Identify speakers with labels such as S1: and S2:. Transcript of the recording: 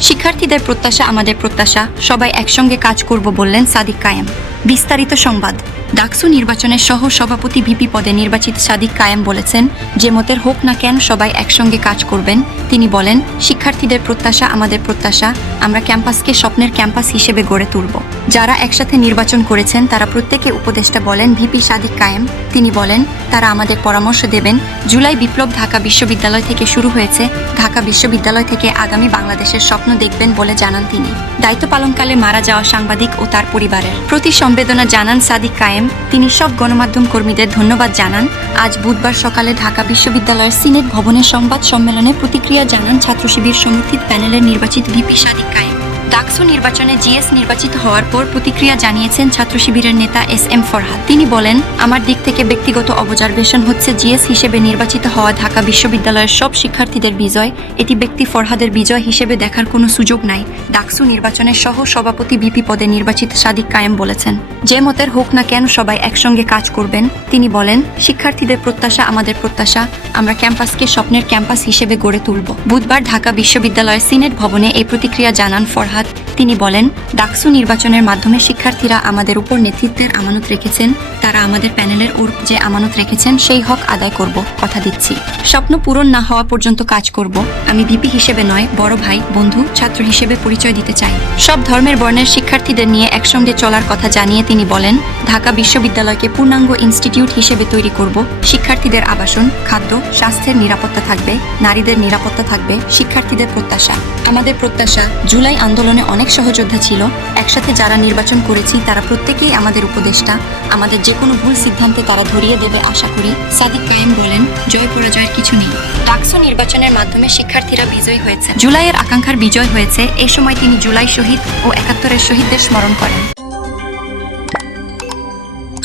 S1: শিক্ষার্থীদের প্রত্যাশা, আমাদের প্রত্যাশা, সবাই একসঙ্গে কাজ করব বললেন সাদিক কায়েম। বিস্তারিত সংবাদ। ডাকসু নির্বাচনের সহ সভাপতি ভিপি পদে নির্বাচিত সাদিক কায়েম বলেছেন, যে মতের হোক না কেন সবাই একসঙ্গে কাজ করবেন। তিনি বলেন, শিক্ষার্থীদের প্রত্যাশা, আমাদের প্রত্যাশা, আমরা ক্যাম্পাসকে স্বপ্নের ক্যাম্পাস হিসেবে গড়ে তুলব। যারা একসাথে নির্বাচন করেছেন, তারা প্রত্যেকে উপদেষ্টা বলেন, ভিপি সাদিক কায়েম। তিনি বলেন, তারা আমাদের পরামর্শ দেবেন। জুলাই বিপ্লব ঢাকা বিশ্ববিদ্যালয় থেকে শুরু হয়েছে। ঢাকা বিশ্ববিদ্যালয় থেকে আগামী বাংলাদেশের স্বপ্ন দেখবেন বলে জানান তিনি। দায়িত্ব পালনকালে মারা যাওয়া সাংবাদিক ও তার পরিবারের। প্রতি সমবেদনা জানান সাদিক কায়েম। তিনি সব গণমাধ্যম কর্মীদের ধন্যবাদ জানান। আজ বুধবার সকালে ঢাকা বিশ্ববিদ্যালয়ের সিনেট ভবনের সংবাদ সম্মেলনে প্রতিক্রিয়া জানান ছাত্র শিবির সমর্থিত প্যানেলের নির্বাচিত ভিপি সাদিক কায়েম। ডাকসু নির্বাচনে জিএস নির্বাচিত হওয়ার পর প্রতিক্রিয়া জানিয়েছেন ছাত্র শিবিরের নেতা এস এম ফরহাদ। তিনি বলেন, আমার দিক থেকে ব্যক্তিগত অবজারভেশন হচ্ছে জিএস হিসেবে নির্বাচিত হওয়া ঢাকা বিশ্ববিদ্যালয়ের সব শিক্ষার্থীদের বিজয়। এটি ব্যক্তি ফরহাদের বিজয় হিসেবে দেখার কোনো সুযোগ নাই। ডাকসু নির্বাচনের সহ সভাপতি বিপি পদে নির্বাচিত সাদিক কায়েম বলেছেন, যে মতের হোক না কেন সবাই একসঙ্গে কাজ করবেন। তিনি বলেন, শিক্ষার্থীদের প্রত্যাশা আমাদের প্রত্যাশা। আমরা ক্যাম্পাসকে স্বপ্নের ক্যাম্পাস হিসেবে গড়ে তুলব। বুধবার ঢাকা বিশ্ববিদ্যালয়ের সিনেট ভবনে এই প্রতিক্রিয়া জানান ফরহাদ। তিনি বলেন, ডাকসু নির্বাচনের মাধ্যমে শিক্ষার্থীরা আমাদের উপর নেতৃত্বের আমানত রেখেছেন। তারা আমাদের প্যানেলের ওর যে আমানত রেখেছেন, সেই হক আদায় করব। কথা দিচ্ছি। স্বপ্ন পূরণ না হওয়া পর্যন্ত কাজ করব। আমি ভিপি হিসেবে নয়, বড় ভাই, বন্ধু, ছাত্র হিসেবে পরিচয় দিতে চাই। সব ধর্মের বর্ণের শিক্ষার্থীদের নিয়ে একসঙ্গে চলার কথা জানিয়ে তিনি বলেন ঢাকা বিশ্ববিদ্যালয়কে পূর্ণাঙ্গ ইনস্টিটিউট হিসেবে তৈরি করব। শিক্ষার্থীদের আবাসন, খাদ্য, স্বাস্থ্যের নিরাপত্তা থাকবে, নারীদের নিরাপত্তা থাকবে, শিক্ষার্থীদের প্রত্যাশা। আমাদের প্রত্যাশা, জুলাই আন্দোলনে অনেক সহযোদ্ধা ছিল। একসাথে যারা নির্বাচন করেছি, তারা প্রত্যেকেই আমাদের উপদেষ্টা। আমাদের যে কোনো ভুল সিদ্ধান্তে তারা ধরিয়ে দেবে আশা করি। সাদিক কায়েম বলেন, জয় পরাজয়ের কিছু নেই। ডাকসু নির্বাচনের মাধ্যমে শিক্ষার্থীরা বিজয়ী হয়েছে। জুলাইয়ের আকাঙ্ক্ষার বিজয় হয়েছে। এ সময় তিনি জুলাই শহীদ ও একাত্তরের শহীদদের স্মরণ করেন।